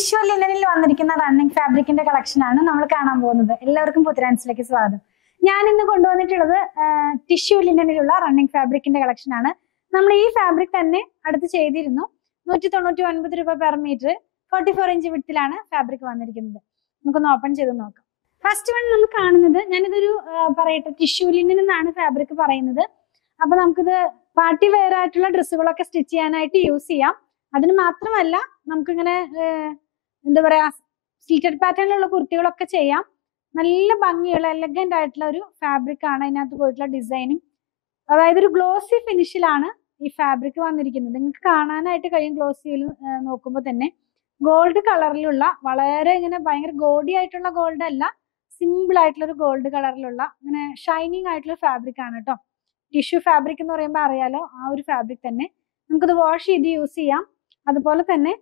Tissue ലിനനിൽ വന്നിരിക്കുന്ന running ഫാബ്രിക്കിന്റെ collection ആണ് നമ്മൾ കാണാൻ പോകുന്നത്. എല്ലാവർക്കും പുത്തരാൻസിലേക്ക് സ്വാഗതം. ഞാൻ ഇന്ന് കൊണ്ടുവന്നിട്ടുള്ളത് ടിഷ്യൂ ലിനനിലുള്ള റണ്ണിങ് ഫാബ്രിക്കിന്റെ കളക്ഷൻ ആണ്. നമ്മൾ ഈ ഫാബ്രിക് തന്നെ അടുത്ത് ചെയ്തിരുന്നു. 199 രൂപ പെർ മീറ്റർ, 44 ഇഞ്ച് വിഡ്ത്തിലാണ് ഫാബ്രിക് വന്നിരിക്കുന്നത്. നമുക്കൊന്ന് ഓപ്പൺ ചെയ്ത് നോക്കാം. ഫസ്റ്റ് വൺ നമ്മൾ കാണുന്നത്, ഞാനിതൊരു പറയട്ടെ, ടിഷ്യൂ ലിനൻ എന്നാണ് ഫാബ്രിക് പറയുന്നത്. അപ്പൊ നമുക്കിത് പാർട്ടി വെയർ ആയിട്ടുള്ള ഡ്രസ്സുകളൊക്കെ സ്റ്റിച്ച് ചെയ്യാനായിട്ട് യൂസ് ചെയ്യാം. അതിന് മാത്രമല്ല, നമുക്കിങ്ങനെ എന്താ പറയാ, സ്ലിറ്റഡ് പാറ്റേണിലുള്ള കുർത്തികളൊക്കെ ചെയ്യാം. നല്ല ഭംഗിയുള്ള എലഗന്റ് ആയിട്ടുള്ള ഒരു ഫാബ്രിക് ആണ്. അതിനകത്ത് പോയിട്ടുള്ള ഡിസൈനും, അതായത് ഒരു ഗ്ലോസി ഫിനിഷിലാണ് ഈ ഫാബ്രിക് വന്നിരിക്കുന്നത്. നിങ്ങൾക്ക് കാണാനായിട്ട് കഴിയും ഗ്ലോസിയിൽ നോക്കുമ്പോൾ തന്നെ. ഗോൾഡ് കളറിലുള്ള, വളരെ ഇങ്ങനെ ഭയങ്കര ഗോഡി ആയിട്ടുള്ള ഗോൾഡ് അല്ല, സിമ്പിൾ ആയിട്ടുള്ള ഒരു ഗോൾഡ് കളറിലുള്ള ഇങ്ങനെ ഷൈനിങ് ആയിട്ടുള്ള ഫാബ്രിക് ആണ് കേട്ടോ. ടിഷ്യൂ ഫാബ്രിക് എന്ന് പറയുമ്പോൾ അറിയാലോ, ആ ഒരു ഫാബ്രിക് തന്നെ. നമുക്കത് വാഷ് ചെയ്ത് യൂസ് ചെയ്യാം. അതുപോലെ തന്നെ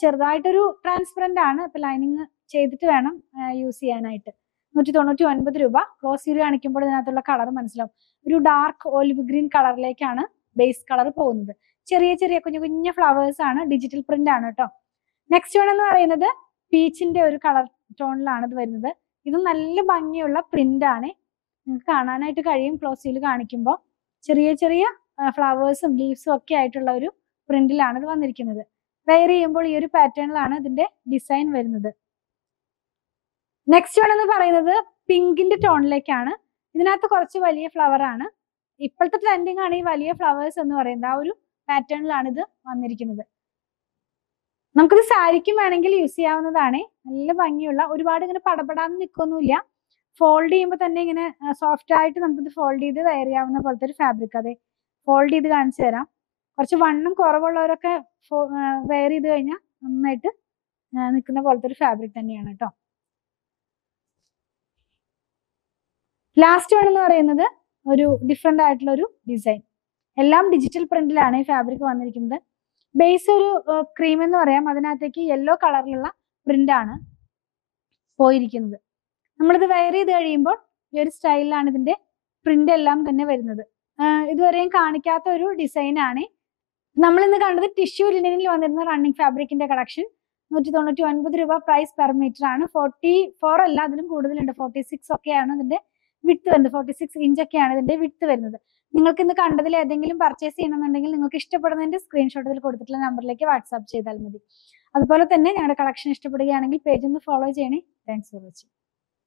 ചെറുതായിട്ടൊരു ട്രാൻസ്പെറന്റ് ആണ്. ഇപ്പൊ ലൈനിങ് ചെയ്തിട്ട് വേണം യൂസ് ചെയ്യാനായിട്ട്. 199 രൂപ. ക്ലോസ് ചെയ്ത് കാണിക്കുമ്പോൾ ഇതിനകത്തുള്ള കളർ മനസ്സിലാവും. ഒരു ഡാർക്ക് ഓലിവ് ഗ്രീൻ കളറിലേക്കാണ് ബേസ് കളർ പോകുന്നത്. ചെറിയ ചെറിയ കുഞ്ഞു കുഞ്ഞു ഫ്ലവേഴ്സ് ആണ്. ഡിജിറ്റൽ പ്രിന്റ് ആണ് കേട്ടോ. നെക്സ്റ്റ് വൺ എന്ന് പറയുന്നത് പീച്ചിന്റെ ഒരു കളർ ടോണിലാണ് ഇത് വരുന്നത്. ഇത് നല്ല ഭംഗിയുള്ള പ്രിന്റ് ആണ്. നിങ്ങൾക്ക് കാണാനായിട്ട് കഴിയും ക്ലോസിൽ കാണിക്കുമ്പോൾ. ചെറിയ ചെറിയ ഫ്ലവേഴ്സും ലീവ്സും ഒക്കെ ആയിട്ടുള്ള ഒരു പ്രിന്റിലാണ് ഇത് വന്നിരിക്കുന്നത്. വെയർ ചെയ്യുമ്പോൾ ഈ ഒരു പാറ്റേണിലാണ് ഇതിന്റെ ഡിസൈൻ വരുന്നത്. നെക്സ്റ്റ് വൺ എന്ന് പറയുന്നത് പിങ്കിന്റെ ടോണിലേക്കാണ്. ഇതിനകത്ത് കുറച്ച് വലിയ ഫ്ലവർ ആണ്. ഇപ്പോഴത്തെ ട്രെൻഡിങ് ആണ് ഈ വലിയ ഫ്ലവേഴ്സ് എന്ന് പറയുന്നത്. ആ ഒരു പാറ്റേണിലാണ് ഇത് വന്നിരിക്കുന്നത്. നമുക്കിത് സാരിക്കും വേണമെങ്കിൽ യൂസ് ചെയ്യാവുന്നതാണ്. നല്ല ഭംഗിയുള്ള, ഒരുപാട് ഇങ്ങനെ പടപടാന്ന് നിൽക്കൊന്നുമില്ല. ഫോൾഡ് ചെയ്യുമ്പോൾ തന്നെ ഇങ്ങനെ സോഫ്റ്റ് ആയിട്ട് നമുക്കിത് ഫോൾഡ് ചെയ്ത് വെയർ ചെയ്യാവുന്ന പോലത്തെ ഒരു ഫാബ്രിക്. അതെ, ഫോൾഡ് ചെയ്ത് കാണിച്ചു തരാം. കുറച്ച് വണ്ണം കുറവുള്ളവരൊക്കെ വെയർ ചെയ്ത് കഴിഞ്ഞാൽ നന്നായിട്ട് നിൽക്കുന്ന പോലത്തെ ഒരു ഫാബ്രിക് തന്നെയാണ് കേട്ടോ. ലാസ്റ്റ് വൺ എന്ന് പറയുന്നത് ഒരു ഡിഫറെന്റ് ആയിട്ടുള്ള ഒരു ഡിസൈൻ. എല്ലാം ഡിജിറ്റൽ പ്രിന്റിലാണ് ഈ ഫാബ്രിക് വന്നിരിക്കുന്നത്. ബേസ് ഒരു ക്രീം എന്ന് പറയാം. അതിനകത്തേക്ക് യെല്ലോ കളറിലുള്ള പ്രിന്റ് ആണ് പോയിരിക്കുന്നത്. നമ്മളിത് വെയർ ചെയ്ത് കഴിയുമ്പോൾ ഈ ഒരു സ്റ്റൈലിലാണ് ഇതിന്റെ പ്രിന്റ് എല്ലാം തന്നെ വരുന്നത്. ഇതുവരെയും കാണിക്കാത്ത ഒരു ഡിസൈൻ ആണ്. നമ്മൾ ഇന്ന് കണ്ടത് ടിഷ്യൂ ലിനനിൽ വന്നിരുന്ന റണ്ണിങ് ഫാബ്രിക്കിന്റെ കളക്ഷൻ. 199 രൂപ പ്രൈസ് പെർ മീറ്റർ ആണ്. 44 അല്ല, അതിലും കൂടുതലുണ്ട്. 46 ഒക്കെയാണ് ഇതിന്റെ വിഡ്ത്ത് വരുന്നത്. 46 ഇഞ്ച് ഒക്കെയാണ് ഇതിന്റെ വിഡ്ത്ത് വരുന്നത്. നിങ്ങൾക്ക് ഇന്ന് കണ്ടതിൽ ഏതെങ്കിലും പർച്ചേസ് ചെയ്യണമെന്നുണ്ടെങ്കിൽ നിങ്ങൾക്ക് ഇഷ്ടപ്പെടുന്നതിന്റെ സ്ക്രീൻഷോട്ട് ഇതിൽ കൊടുത്തിട്ടുള്ള നമ്പറിലേക്ക് വാട്സാപ്പ് ചെയ്താൽ മതി. അതുപോലെ തന്നെ ഞങ്ങളുടെ കളക്ഷൻ ഇഷ്ടപ്പെടുകയാണെങ്കിൽ പേജ് ഒന്ന് ഫോളോ ചെയ്യണേ. Thanks for watching.